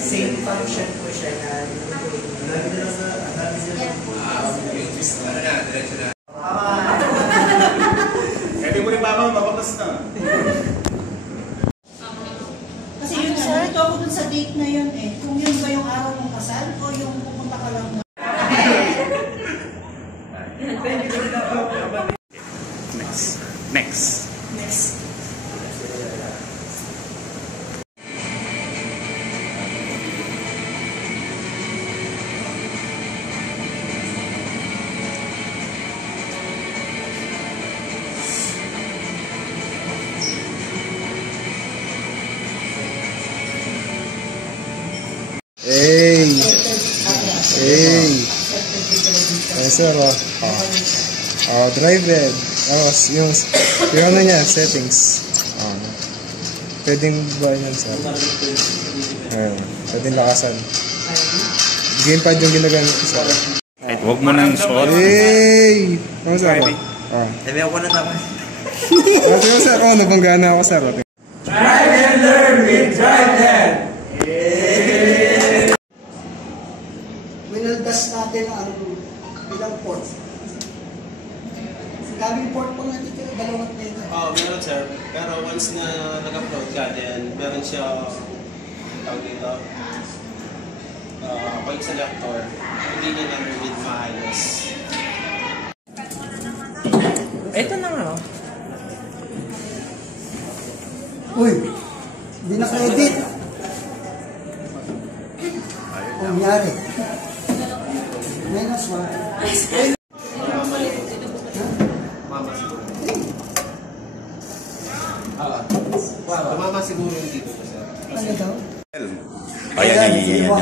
Same function po siya na Pwede mo rin ba mapapas na? Kasi yun sir, ito ako dun sa date na yun eh. Kung yun ba yung araw mong kasal o yung pupunta ka lang na. Next. Hey! Ay, sir, driver. Yung ano niya, settings. Pwedeng ba yan, sir? Pwedeng lakasan. Gamepad yung ginagamit ko, sir. Huwag mo nang shot. Hey! Ano, sir? Sabi ako na naman. Ito, sir. Nabangga na ako, sir. Drive and learn with DriveLand! Winaldas natin ang ilang port. Daming port po natin kaya dalawang pwede. Meron sir. Pero once na nag-upload ka, then meron siya tawag dito. Point selector. Hindi niya na-read maayos. Ito na nga. Uy! Hindi naka-edit. Nangyari. Minus 1. Tumama siguro yung dito ko sir. Ano daw? Ayan.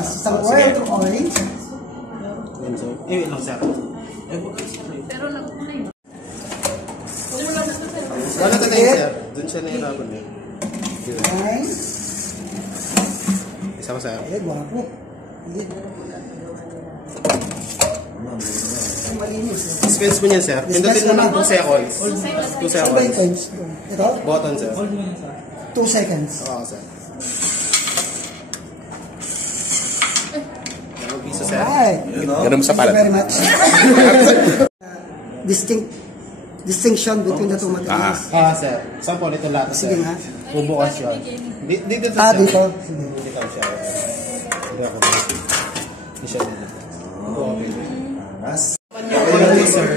Isang wire to orange. Wait lang sir. Pero nagpunta yun. Wala ka tayo sir. Doon siya nahirapan eh. Nice. Isa ko sir. Ay, guwapo. Malinis. Dispense mo niyan sir. Pindutin mo ng 2 seconds. 2 seconds. Ito? Button sir. 2 seconds. Oo sir. Piso sir. Alright. Ganun mo sa palat. Thank you very much. Distinction between the two materials. Sir. Sample ito lahat sir. Sige nga. Bubukas yun. Dito sir. Dito. Sige. Dito siya. Hindi ako. Hindi siya dito. Sir.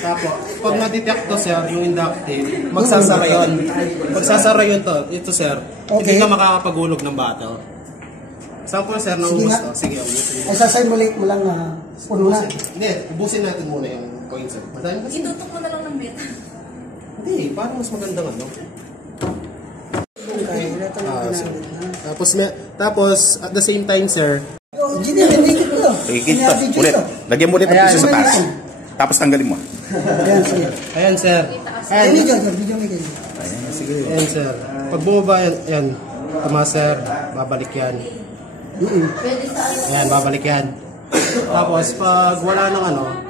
Tapos, pag na-detect to sir, yung inductive, magsasara yun. Magsasara yun to. Ito sir. Okay. Hindi ka makakapagulog ng battle. Sample sir, naubos to. Sige, ubusin mo. Ay, sasimulate mo lang na puno na. Hindi, ubusin natin muna yung point sir. Madami kasi. Itutok mo na lang ng beta. Hindi, parang mas magandang ano. Okay, ito na ginamit na. Tapos, at the same time sir, Engineer, hindi ko. Ikit to. Ulit. Lagyan mo ulit ang piso sa taas. Tapos tanggalin mo. Ayan, sige. ayan sir. Ayan, video mo kayo. Ayan sir. Pag bumaba yan, tumaas sir, babalik yan. Ayan, babalik yan. Tapos, pag wala nang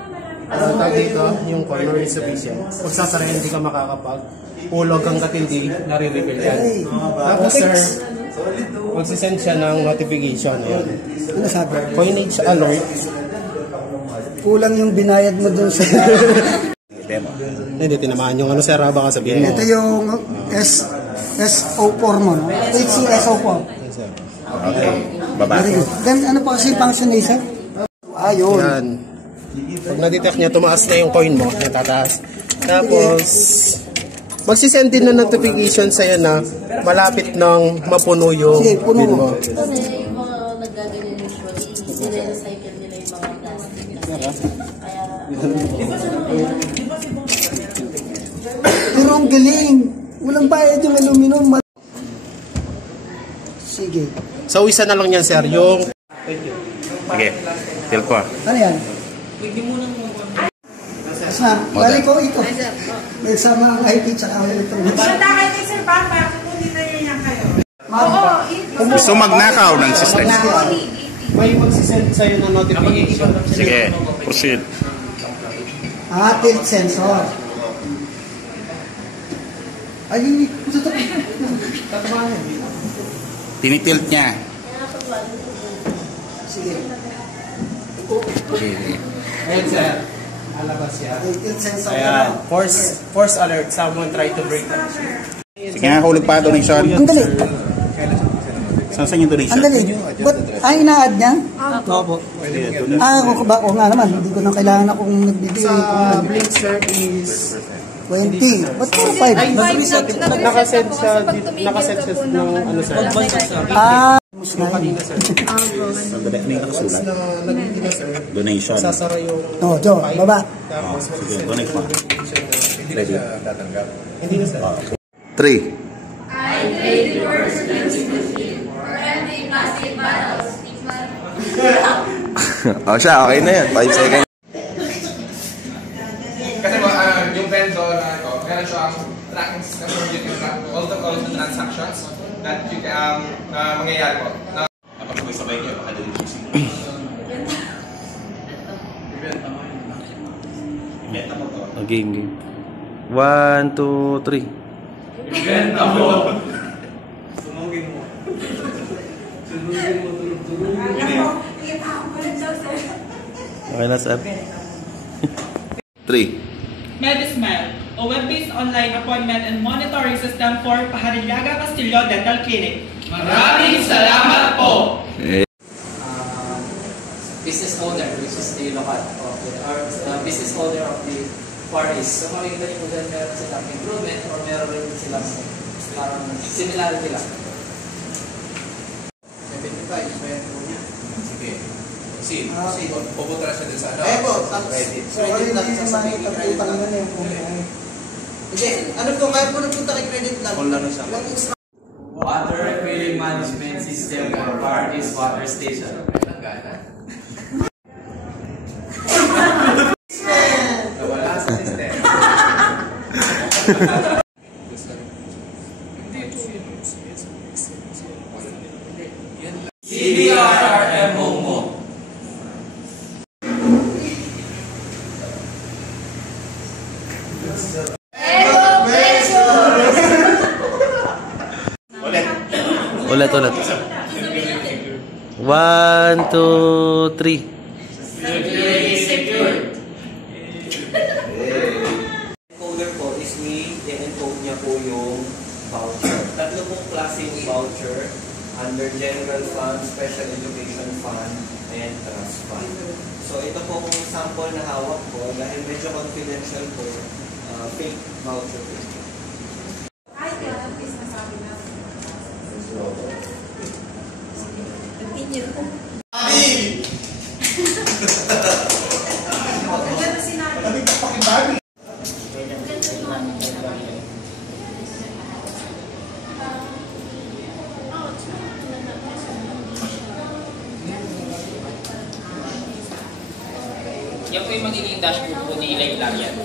tag dito, yung corner insufficient. Pag sasara yan, hindi ka makakapag-ulog hanggat hindi nare-reveal yan. Tapos sir, magsisend siya ng notification. Ayan. Ano sabi? Coinage alert. Kulang yung binayad mo dun sa... Demo. Hindi, tinamaan yung sir, baka sabihin mo. Ito yung SO4 mo, no? HC SO4. Okay. Baba. Very good. Then, ano pa kasi yung function niya, sir? Ayun. Yan. Pag na-detect niya, tumaas na yung coin mo. Tataas. Tapos, magsisend din na notification sa'yo na malapit nang mapuno yung bill mo. Ito na yung mga nagaganyan usually, sine-recycle nila yung mga plastic. Kaya, Pero ang galing. Walang bayad yung aluminum. Sige. So, isa na lang yan, sir. Yung... Sige. Feel ko. Ano yan? Bali ko ito. May sama ang IT tsaka ang electronics. Basta kayo, sir, Papa. Kukunin na niya yan kayo. Gusto magnakaw ng system. May magsisend sa'yo ng notification. Sige. Proceed. Tilt sensor. Ay, ito. Tinitilt niya. Sige. Okay. Ayan sir. Alabas yan. Tilt sensor. Ayan. Force alert. Someone try to break the Sige nga, hulog pa donation. Ang dali. Saan yung donation? Ang dali. Ba't, ina-add niya? Opo. Oo nga naman. Hindi ko na kailangan akong nagbibigay. Sa Blink sir is 20. Ba't puro 5? nakaset siya ng ano sir. Mas na Kanina sir. Sandali, ano yung nakasulat? Nagiging sir. Donation. Sasara yung Oh, Jo, baba. tapos Sige, donate pa. Ready? hindi na sir. 3. Oh siya, okay na yan. 5 seconds. Kasi yung vendor na ito, meron siyang tracking system where you can track all the transactions that you can, mangyayari po. Kapag may sabay kayo, baka din yung Game, game. 1, 2, 3. Ibenta mo! Okay na, sir. 3. MediSmile, a web-based online appointment and monitoring system for Pahariliaga Castillo Dental Clinic. Maraming salamat po! Business owner, which is the local of the, or business owner of the Far East. So makikita niyo po dyan meron silang improvement or meron rin silang parang similarity lang. 75, pwede po niya. Sige. Kasi, pupunta na siya din sa ano. Eh po, tapos credit lang sa sabihin ni credit lang. Hindi, ano po, kaya po nagpunta kay credit lang. Water refilling management system for Far East Water Station. Wala sa system. CBRRMO mo. Ulit. 1, 2, 3. Encoder po is i-encode niya po yung voucher. Tatlo pong klaseng voucher under General Fund, Special Education Fund, and Trust Fund. So ito po kung sample na hawak ko, dahil medyo confidential po, fake voucher po. Yan po yung magiging dashboard po ni Librarian.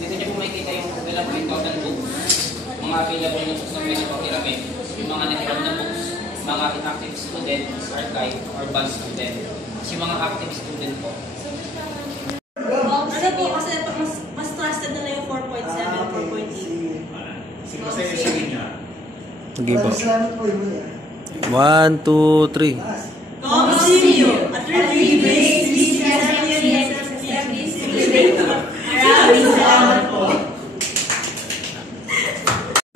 Dito niyo po makikita yung ilang printout ng books, mga available na books na pwede pong hiramin, yung mga nahiram na books, mga inactive student, archive, or band student, yung mga active student po. Ano po, kasi mas trusted na yung 4.7, 4.8. Sige po. 1, 2, 3. Continue! At maraming salamat po.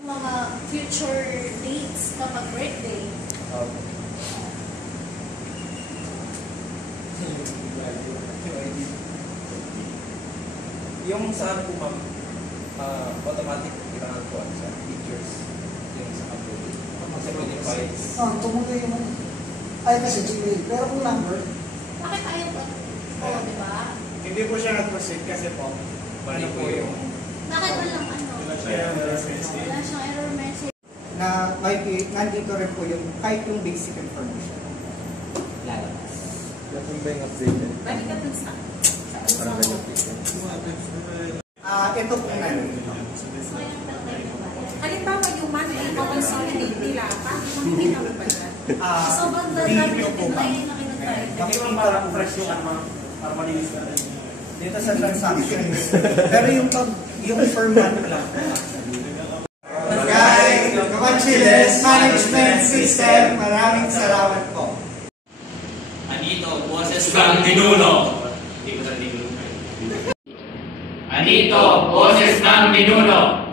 Mga future dates kapag birthday. Yung saan po ma'am, automatic kailangan po sa pictures yung sa upload. Kasi pwede files. Tumuloy yung ay kasi Gmail. Pero kung number, Bakit ayaw po? Oo, di ba? Hindi po siya nag-proceed kasi po. Mali po yung Bakit walang ano? Wala siyang error message. Na nandito rin po yung kahit yung basic information. Lalabas. Lahat ba yung updated? Balik ka dun sa... Parang ganyan updated. Ito po nga. Halimbawa yung monthly consolidate nila, makikita mo ba yan? Sobrang dami po ba? Bakit parang fresh yung para malinis ka rin. Dito sa transactions. Pero yung per month lang. Guys, Chiles Management System. Maraming salamat po. Anito, boses ng Minuno. Anito, boses ng Minuno.